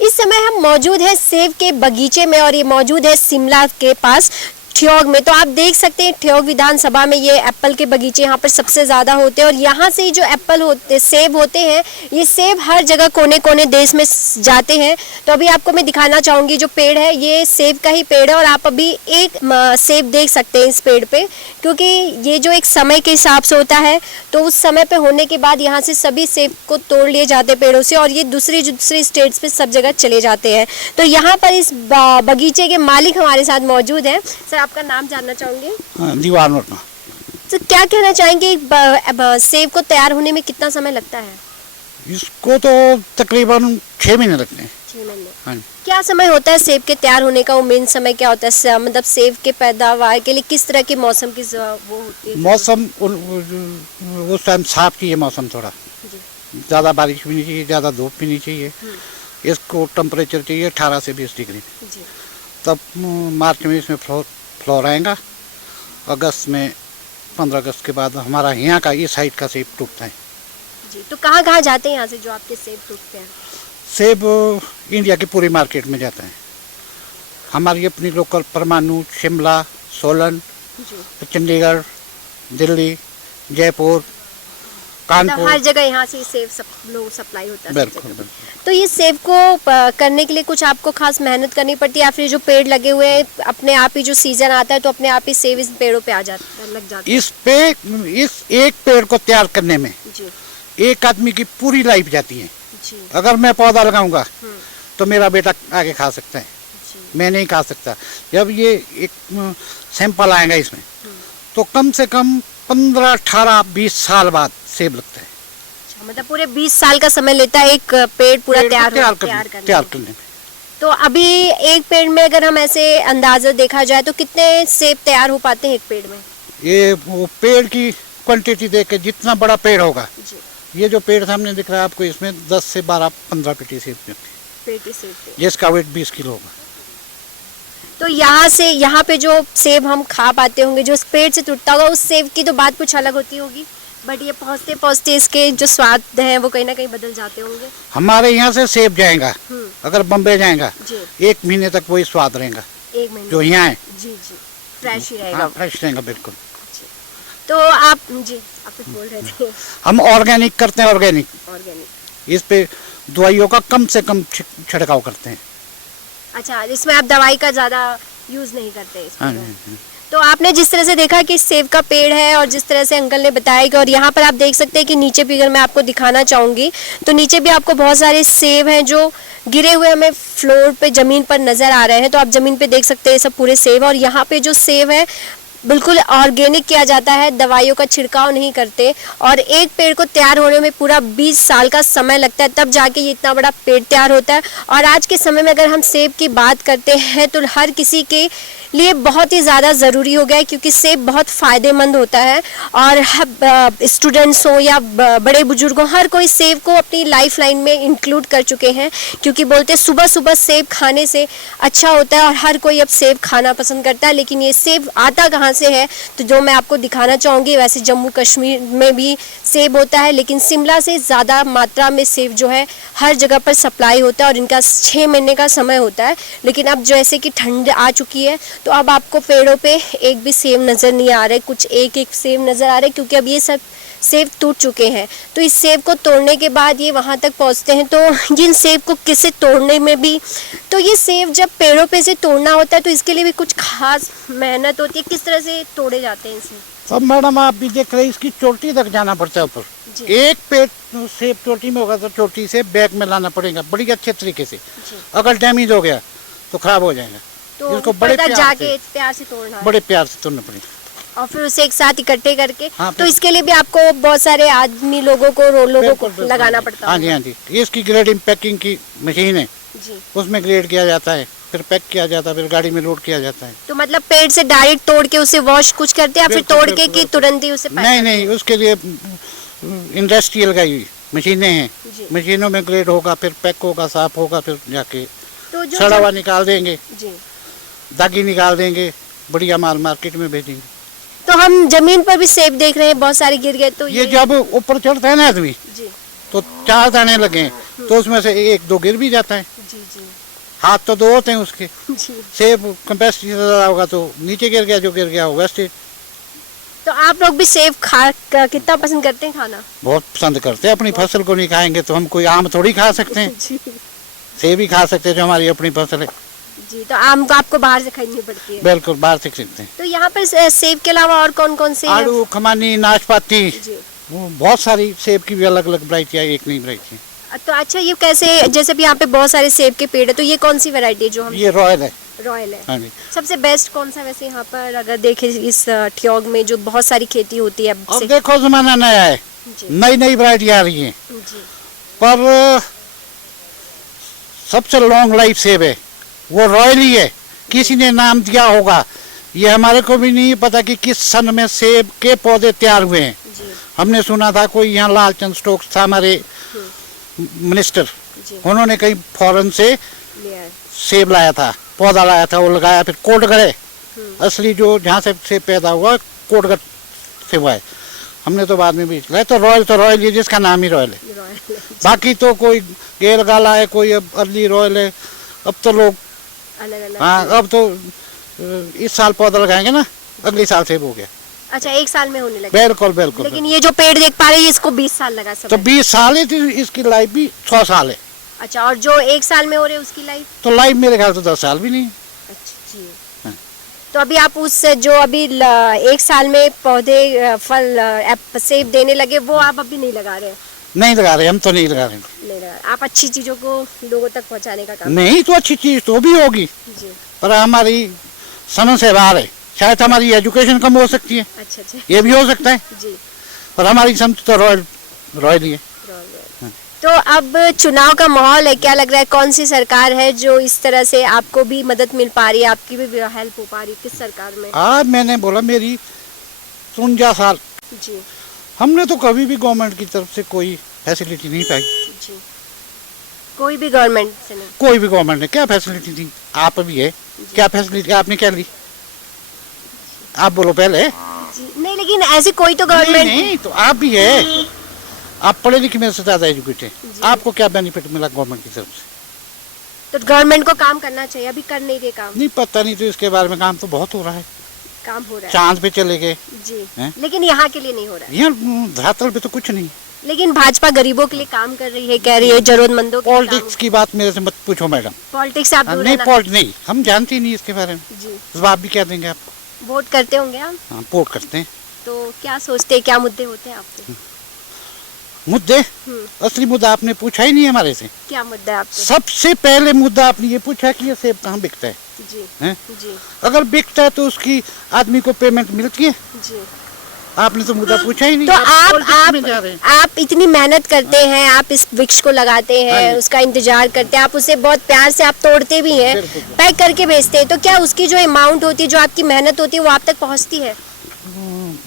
इस समय हम मौजूद है सेब के बगीचे में और ये मौजूद है शिमला के पास ठियोग में। तो आप देख सकते हैं ठियोग विधानसभा में ये एप्पल के बगीचे यहाँ पर सबसे ज़्यादा होते हैं और यहाँ से जो एप्पल होते सेब होते हैं ये सेब हर जगह कोने कोने देश में जाते हैं। तो अभी आपको मैं दिखाना चाहूँगी जो पेड़ है ये सेब का ही पेड़ है और आप अभी एक सेब देख सकते हैं इस पेड़ पे, क्योंकि ये जो एक समय के हिसाब से होता है तो उस समय पे होने के बाद यहाँ से सभी सेब को तोड़ लिए जाते हैं पेड़ों से और ये दूसरी स्टेट्स पे सब जगह चले जाते हैं। तो यहाँ पर इस बगीचे के मालिक हमारे साथ मौजूद हैं। सर आपका नाम जानना चाहूँगे? दीवान वर्मा। तो क्या कहना चाहेंगे सेब को तैयार होने में कितना समय लगता है? इसको तो तकरीबन 6 महीने लगते हैं। 6 महीने। हाँ। क्या समय होता है सेब के तैयार होने का? मेन समय क्या होता है? मतलब सेब के पैदावार के लिए किस तरह के मौसम की वो होती है? मौसम उस टाइम साफ चाहिए मौसम, थोड़ा ज़्यादा बारिश भी नहीं चाहिए, ज़्यादा धूप भी नहीं चाहिए। इसको टेम्परेचर चाहिए 18 से 20 डिग्री। तब मार्च में इसमें फ्लोर आएगा। अगस्त में 15 अगस्त के बाद हमारा यहाँ का इस साइड का सेब टूटता है। जी, तो कहाँ कहाँ जाते हैं यहाँ से जो आपके सेब टूटते हैं? सेब इंडिया की पूरी मार्केट में जाता है। हमारी अपनी लोकल परमाणु, शिमला, सोलन, चंडीगढ़, दिल्ली, जयपुर, कानपुर, हर जगह यहाँ से सेब सप्लाई होता है। बिल्कुल। तो ये सेब को करने के लिए कुछ आपको खास मेहनत करनी पड़ती है या फिर जो पेड़ लगे हुए हैं अपने आप ही जो सीजन आता है तो अपने आप ही सेब इस पेड़ों पे लग जाते हैं? इस एक पेड़ को तैयार करने में एक आदमी की पूरी लाइफ जाती है। अगर मैं पौधा लगाऊंगा तो मेरा बेटा आगे खा सकता है, मैं नहीं खा सकता। जब ये एक सैंपल आएगा इसमें तो कम से कम 15, 18, 20 साल बाद सेब लगता है। मतलब पूरे 20 साल का समय लेता है एक पेड़ पूरा तैयार करने में। तो अभी एक पेड़ में अगर हम ऐसे अंदाजा देखा जाए तो कितने सेब तैयार हो पाते हैं एक पेड़ में? ये वो पेड़ की क्वांटिटी देख के जितना बड़ा पेड़ होगा, ये जो पेड़ सामने दिख रहा है आपको, इसमें 10 से 12, 15 पेटी सेब जिसका वेट 20 किलो होगा। तो यहाँ से यहाँ पे जो सेब हम खा पाते होंगे, जो पेड़ से टूटता होगा, उस सेब की तो बात कुछ अलग होती होगी, बट ये पहुँचते पहुँचते इसके जो स्वाद हैं वो कहीं ना कहीं बदल जाते होंगे। हमारे यहाँ से सेब जाएगा, अगर बम्बे जाएगा 1 महीने तक वही स्वाद रहेगा। 1 महीने जो यहाँ है जी फ्रेश ही रहेगा। फ्रेश रहेगा बिल्कुल। तो आप कुछ बोल रहे थे? हम ऑर्गेनिक करते हैं। ऑर्गेनिक इस पे दवाइयों का कम से कम छिड़काव करते हैं। अच्छा, इसमें आप दवाई का ज़्यादा यूज़ नहीं करते इसमें? हाँ। तो आपने जिस तरह से देखा कि सेब का पेड़ है और जिस तरह से अंकल ने बताया कि, और यहाँ पर आप देख सकते हैं कि नीचे भी अगर मैं आपको दिखाना चाहूँगी तो नीचे भी आपको बहुत सारे सेब हैं जो गिरे हुए हमें फ्लोर पे ज़मीन पर नज़र आ रहे हैं। तो आप ज़मीन पे देख सकते हैं सब पूरे सेब, और यहाँ पे जो सेब है बिल्कुल ऑर्गेनिक किया जाता है, दवाइयों का छिड़काव नहीं करते, और एक पेड़ को तैयार होने में पूरा 20 साल का समय लगता है, तब जाके ये इतना बड़ा पेड़ तैयार होता है। और आज के समय में अगर हम सेब की बात करते हैं तो हर किसी के लिए बहुत ही ज़्यादा ज़रूरी हो गया है, क्योंकि सेब बहुत फ़ायदेमंद होता है और स्टूडेंट्स हो या बड़े बुजुर्ग हो, हर कोई सेब को अपनी लाइफ लाइन में इंक्लूड कर चुके हैं, क्योंकि बोलते सुबह सुबह सेब खाने से अच्छा होता है और हर कोई अब सेब खाना पसंद करता है। लेकिन ये सेब आता कहाँ से है, तो जो मैं आपको दिखाना चाहूँगी, वैसे जम्मू कश्मीर में भी सेब होता है, लेकिन शिमला से ज़्यादा मात्रा में सेब जो है हर जगह पर सप्लाई होता है और इनका 6 महीने का समय होता है। लेकिन अब जैसे कि ठंड आ चुकी है तो अब आपको पेड़ों पे एक भी सेब नज़र नहीं आ रहे, कुछ एक सेब नज़र आ रहे, क्योंकि अब ये सब सेब टूट चुके हैं। तो इस सेब को तोड़ने के बाद ये वहाँ तक पहुँचते हैं। तो जिन सेब को किसे तोड़ने में भी, तो ये सेब जब पेड़ों पे से तोड़ना होता है तो इसके लिए भी कुछ खास मेहनत होती है। किस तरह से तोड़े जाते हैं इसे? अब मैडम आप भी देख रहे हैं, इसकी चोटी तक जाना पड़ता है ऊपर। एक पेड़ सेब चोटी में होगा तो चोटी से बैग में लाना पड़ेगा बड़ी अच्छे तरीके से। अगर डैमेज हो गया तो खराब हो जाएगा। तो इसको बड़े प्यार से तोड़ना है, बड़े प्यार से तोड़ना पड़ेगा और फिर उसे एक साथ इकट्ठे करके। हाँ, तो इसके लिए भी आपको बहुत सारे आदमी लोगों को लगाना पड़ता है। हाँ जी। इसकी ग्रेडिंग पैकिंग की मशीन है, उसमें ग्रेड किया जाता है, फिर पैक किया जाता है, फिर गाड़ी में लोड किया जाता है। तो मतलब पेड़ से डायरेक्ट तोड़ के उसे वॉश कुछ करते हैं या फिर तोड़ के कि तुरंत ही उसे पैक? नहीं, उसके लिए इंडस्ट्रियल का ही मशीनें हैं, मशीनों में ग्रेड होगा, फिर पैक होगा, साफ होगा, फिर जाके सड़ा हुआ निकाल देंगे, दागी निकाल देंगे, बढ़िया माल मार्केट में भेजेंगे। तो हम जमीन पर भी सेब देख रहे हैं, बहुत सारे गिर गए, तो ये जब ऊपर चढ़ता है ना आदमी, जी तो 4 दाने लगे हैं, तो उसमें से 1-2 गिर भी जाता है। जी जी हाथ तो 2 होते हैं उसके। जी। सेब कैपेसिटी से ज़्यादा होगा तो नीचे गिर गया, जो गिर गया वो वेस्टेज। तो आप लोग भी सेब कितना पसंद करते हैं खाना? बहुत पसंद करते हैं। अपनी फसल को नहीं खाएंगे तो हम कोई आम थोड़ी खा सकते हैं। जी सेब ही खा सकते हैं जो हमारी अपनी फसल है। जी। तो आम को आपको बाहर से खरीदनी पड़ती है? बिल्कुल बाहर से खरीदते हैं। तो यहाँ पर सेब के अलावा और कौन कौन से हैं? आड़ू, खमानी, नाशपाती, जी। वो बहुत सारी सेब की भी अलग अलग वैरायटी है, एक नहीं वैरायटी है। तो अच्छा, ये कैसे, जैसे भी यहाँ पे बहुत सारे सेब के पेड़ है, तो ये कौन सी वैरायटी है जो हम? ये रॉयल है। रॉयल है। हाँ जी। सबसे बेस्ट कौन सा वैसे यहाँ पर अगर देखें इस ठियोग में जो बहुत सारी खेती होती है अब देखो जमाना नया है, जी नई नई वैरायटी आ रही है, जी पर सबसे लॉन्ग लाइफ सेब है वो रॉयल ही है। किसी ने नाम दिया होगा, ये हमारे को भी नहीं पता कि किस सन में सेब के पौधे तैयार हुए हैं। जी हमने सुना था कोई यहाँ लालचंद स्टोक्स था हमारे मिनिस्टर, जी उन्होंने कहीं फॉरेन से लिया है। सेब लाया था, पौधा लाया था, वो लगाया, फिर कोटगढ़ असली जो जहाँ से सेब पैदा हुआ कोटगढ़ से हुआ है। हमने तो बाद में भी लाया। तो रॉयल ये जिसका नाम ही रॉयल है। रॉयल है। बाकी तो कोई गेल गाला है, कोई अब अर्ली रॉयल है। अब तो लोग अलग अलग। हाँ, अब तो इस साल पौधा लगाएंगे ना, अगले साल सेब हो गया। अच्छा, एक साल में होने लगे। बिल्कुल बिल्कुल। लेकिन ये जो पेड़ देख पा रहे हैं इसको 20 साल लगा सब। तो 20 साल है, तो इसकी लाइफ भी 100 साल है। अच्छा, और जो एक साल में हो रहे हैं उसकी लाइफ? तो लाइफ मेरे ख्याल से 10 साल भी नहीं है। अच्छा जी। हाँ। तो अभी आप उस जो अभी एक साल में पौधे फल सेब देने लगे वो आप अभी नहीं लगा रहे हैं? नहीं लगा रहे, हम तो नहीं लगा रहे। नहीं लगा। आप अच्छी चीजों को लोगों तक पहुंचाने का काम। नहीं तो अच्छी चीज तो भी होगी, जी। पर हमारी समझ से बाहर है। शायद हमारी एजुकेशन कम हो सकती है, अच्छा अच्छा। ये भी हो सकता है, जी। पर हमारी समझ तो रॉयल ही है। तो अब चुनाव का माहौल है, क्या लग रहा है कौन सी सरकार है जो इस तरह से आपको भी मदद मिल पा रही है, आपकी भी हेल्प हो पा रही है, किस सरकार में? आज मैंने बोला मेरी 53 साल, जी हमने तो कभी भी गवर्नमेंट की तरफ से कोई फैसिलिटी नहीं पाई। जी। कोई भी गवर्नमेंट से नहीं? कोई भी गवर्नमेंट ने क्या फैसिलिटी दी? आप भी है, क्या फैसिलिटी आपने क्या ली? आप बोलो पहले। जी। नहीं, लेकिन ऐसी कोई तो नहीं, गवर्नमेंट नहीं तो आप भी है, आप पढ़े लिखे मेरे से ज्यादा एजुकेटेड, आपको क्या बेनिफिट मिला गवर्नमेंट की तरफ से? तो गवर्नमेंट को काम करना चाहिए, अभी कर नहीं रहे काम। नहीं पता नहीं, तो इसके बारे में काम तो बहुत हो रहा है। काम हो रहा है। चांद पे चले गए जी। हैं? लेकिन यहाँ के लिए नहीं हो रहा है। यहाँ धरातल पे तो कुछ नहीं। लेकिन भाजपा गरीबों के लिए काम कर रही है, कह रही है जरूरतमंदों के लिए पॉलिटिक्स की बात मेरे से मत पूछो मैडम। पॉलिटिक्स आप दूर नहीं रहना। नहीं, हम जानते ही नहीं इसके बारे में, जी। जवाब भी क्या देंगे आपको। वोट करते होंगे आप, हाँ, वोट करते हैं। तो क्या सोचते हैं, क्या मुद्दे होते हैं आपके? मुद्दे, असली मुद्दा आपने पूछा ही नहीं हमारे से। क्या मुद्दा है आपके? सबसे पहले मुद्दा आपने ये पूछा कि ये सेब कहाँ बिकता है, जी हैं? जी अगर बिकता है तो उसकी आदमी को पेमेंट मिलती है। जी। आपने तो मुद्दा पूछा ही नहीं। तो politics में जा रहे हैं। आप इतनी मेहनत करते हैं, आप इस वृक्ष को लगाते हाँ हैं, जी। उसका इंतजार करते हैं, आप उसे बहुत प्यार से आप तोड़ते भी हैं, बिल्कुल। पैक करके बेचते हैं, तो क्या उसकी जो अमाउंट होती है, जो आपकी मेहनत होती है, वो आप तक पहुंचती है?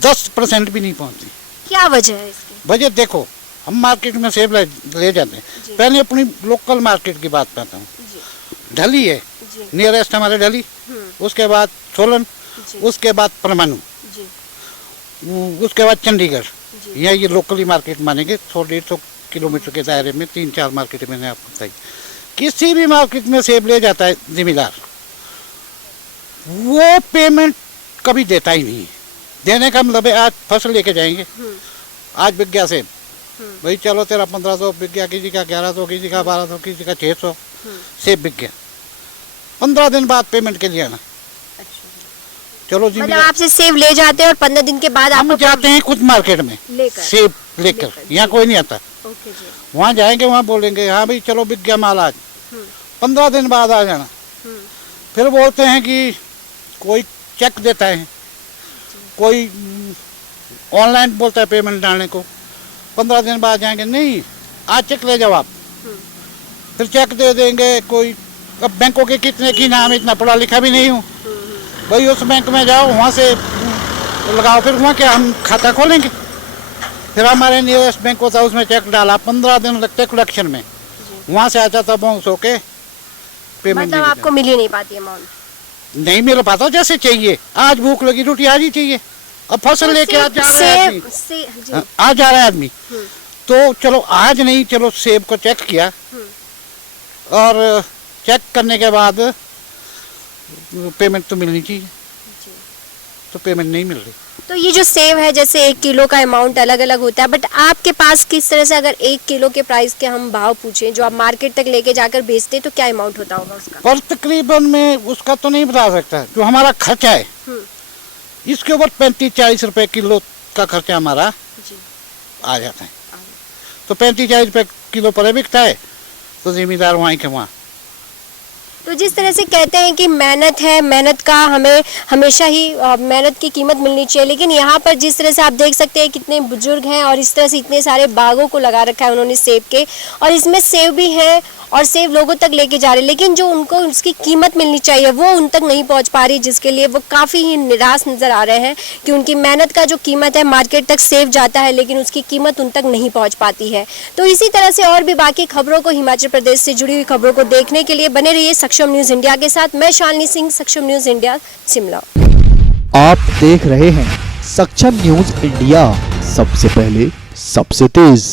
10% भी नहीं पहुंचती। क्या वजह है इसकी? वजह देखो, हम मार्केट में सेब ले जाते हैं। जी। पहले अपनी लोकल मार्केट की बात करता हूँ। जी ढली है, जी नियरेस्ट हमारे ढली, उसके बाद सोलन, जी उसके बाद परमाणु, जी उसके बाद चंडीगढ़। जी। यहाँ ये लोकली मार्केट मानेंगे, 100-150 किलोमीटर के दायरे में 3-4 मार्केट मैंने आपको बताई। किसी भी मार्केट में सेब ले जाता है जिम्मेदार, वो पेमेंट कभी देता ही नहीं। देने का मतलब है आज फसल लेके जाएंगे, आज बिक गया सेब, भाई चलो तेरा 1500 बिक गया, किसी का 1100, किसी का 1200, किसी का 600 सेब बिक गया। 15 दिन बाद पेमेंट के लिए आना। चलो जी, मतलब आपसे सेब ले जाते हैं और 15 दिन के बाद हम आपको जाते हैं खुद मार्केट में लेकर। सेब लेकर, यहाँ कोई नहीं आता। ओके जी। वहाँ जाएंगे, वहाँ बोलेंगे हाँ भाई चलो बिक गया माल आज, 15 दिन बाद आ जाना। फिर बोलते हैं कि कोई चेक देता है, कोई ऑनलाइन बोलता है पेमेंट डालने को। 15 दिन बाद जाएंगे, नहीं आज चेक ले जाओ आप, फिर चेक दे देंगे कोई। अब बैंकों के कितने की नाम, इतना पढ़ा लिखा भी नहीं हूँ भाई, उस बैंक में जाओ, वहाँ से लगाओ, फिर वहाँ क्या हम खाता खोलेंगे? फिर हमारे नियरेस्ट बैंक होता है, उसमें चेक डाला, 15 दिन लगते कलेक्शन में, वहाँ से आता था बाउंस होके पेमेंट। मतलब आपको मिल ही नहीं पाती अमाउंट? नहीं मिल पाता, जैसे चाहिए। आज भूख लगी रोटी आज ही चाहिए, अब फसल लेके आ जा रहा है आदमी, जी। आ जा रहा है आदमी, तो चलो आज नहीं, चलो सेब को चेक किया और चेक करने के बाद पेमेंट तो मिलनी चाहिए, तो पेमेंट नहीं मिल रही। तो ये जो सेब है, जैसे 1 किलो का अमाउंट अलग अलग होता है, बट आपके पास किस तरह से, अगर 1 किलो के प्राइस के हम भाव पूछें जो आप मार्केट तक लेके जाकर बेचते हैं, तो क्या अमाउंट होता होगा उसका? पर तकरीबन में उसका तो नहीं बता सकता, जो हमारा खर्चा है इसके ऊपर 35-40 रुपए किलो का खर्चा हमारा आ जाता है। तो 35-40 रुपए किलो पर बिकता है, तो जिम्मेदार वहाँ के वहाँ। तो जिस तरह से कहते हैं कि मेहनत है, मेहनत का हमें हमेशा ही मेहनत की कीमत मिलनी चाहिए, लेकिन यहाँ पर जिस तरह से आप देख सकते हैं कितने बुजुर्ग हैं और इस तरह से इतने सारे बागों को लगा रखा है उन्होंने सेब के, और इसमें सेब भी हैं और सेब लोगों तक लेके जा रहे हैं, लेकिन जो उनको उसकी कीमत मिलनी चाहिए वो उन तक नहीं पहुँच पा रही, जिसके लिए वो काफ़ी ही निराश नज़र आ रहे हैं कि उनकी मेहनत का जो कीमत है मार्केट तक सेब जाता है, लेकिन उसकी कीमत उन तक नहीं पहुँच पाती है। तो इसी तरह से और भी बाकी खबरों को, हिमाचल प्रदेश से जुड़ी हुई खबरों को देखने के लिए बने रहिए सक्षम न्यूज़ इंडिया के साथ। मैं शालिनी सिंह, सक्षम न्यूज़ इंडिया, शिमला। आप देख रहे हैं सक्षम न्यूज इंडिया, सबसे पहले सबसे तेज।